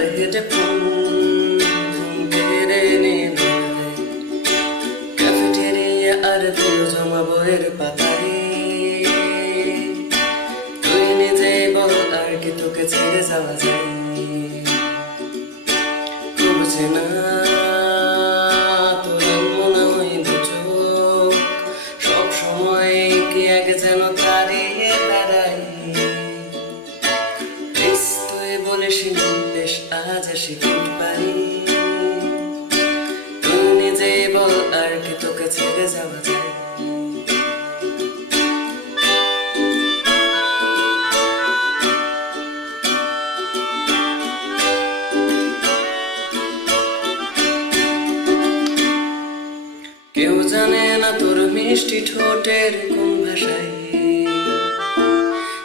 আর headphone কেড়ে নিলে cafeteria আর ধুলো জমা বইয়ের পাতায় তুই নিজেই বল আর কি তোকে ছেড়ে যাওয়া যায় খুব চেনা তোর মনে হয় দুচোখ সব সময় কি এক যেন তাড়িয়ে বেড়াই তুই বলেছিলি বেশ আজ আসি পারি তুই নিজেই বল আর কি তোকে ছেড়ে যাওয়া যায় কেউ জানে না তোর মিষ্টি ঠোঁটের কোন ভাষায়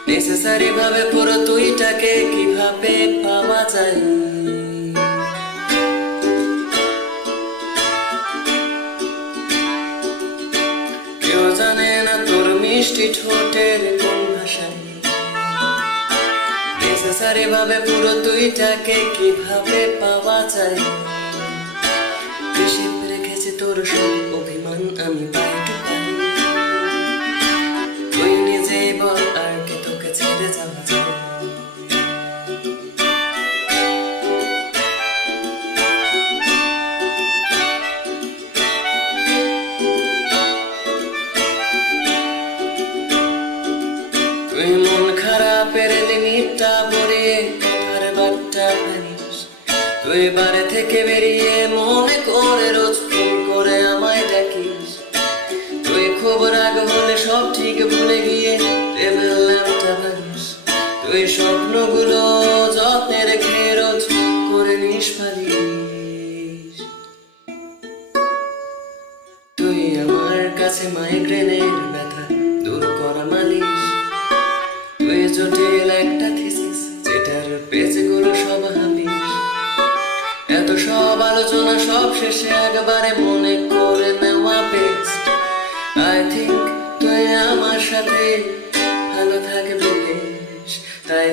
নেসেসারি ভাবে পুরো তুইটাকে কিভাবে পাওয়া যায় কেউ জানে না তোর মিষ্টি ঠোঁটের কোন ভাষায় নেসেসারি ভাবে পুরো তুইটাকে কিভাবে পাওয়া যায় হিসেব রেখেছে তোর সব অভিমান আমি পাই টু পাই তুই নিজেই বল আর কি তোকে ছেড়ে যাওয়া যায় তুই মন খারাপের লিমিটটা ভরিয়ে কথার বার্তা পারিস তুই বাড়ি থেকে বেরিয়ে মনে করে রোজ ফোন করে আমায় ডাকিস তুই খুব রাগ হলে সব ঠিক ভুলে গিয়ে টেবিল ল্যাম্পটা ভাঙিস তুই স্বপ্নগুলো যত্নে রেখে রোজ করে নিস পারিস তুই আমার কাছে মাইগ্রেনের ব্যথা দূর করা মালিশ তুই জটিল একটা থিসিস যেটার পেজগুলো সব হাবিস এত সব আলোচনা সব শেষে একবারে মনে করে নেওয়া বেস্ট আই থিঙ্ক তুই আমার সাথে ভালো থাকবে বেশ তাই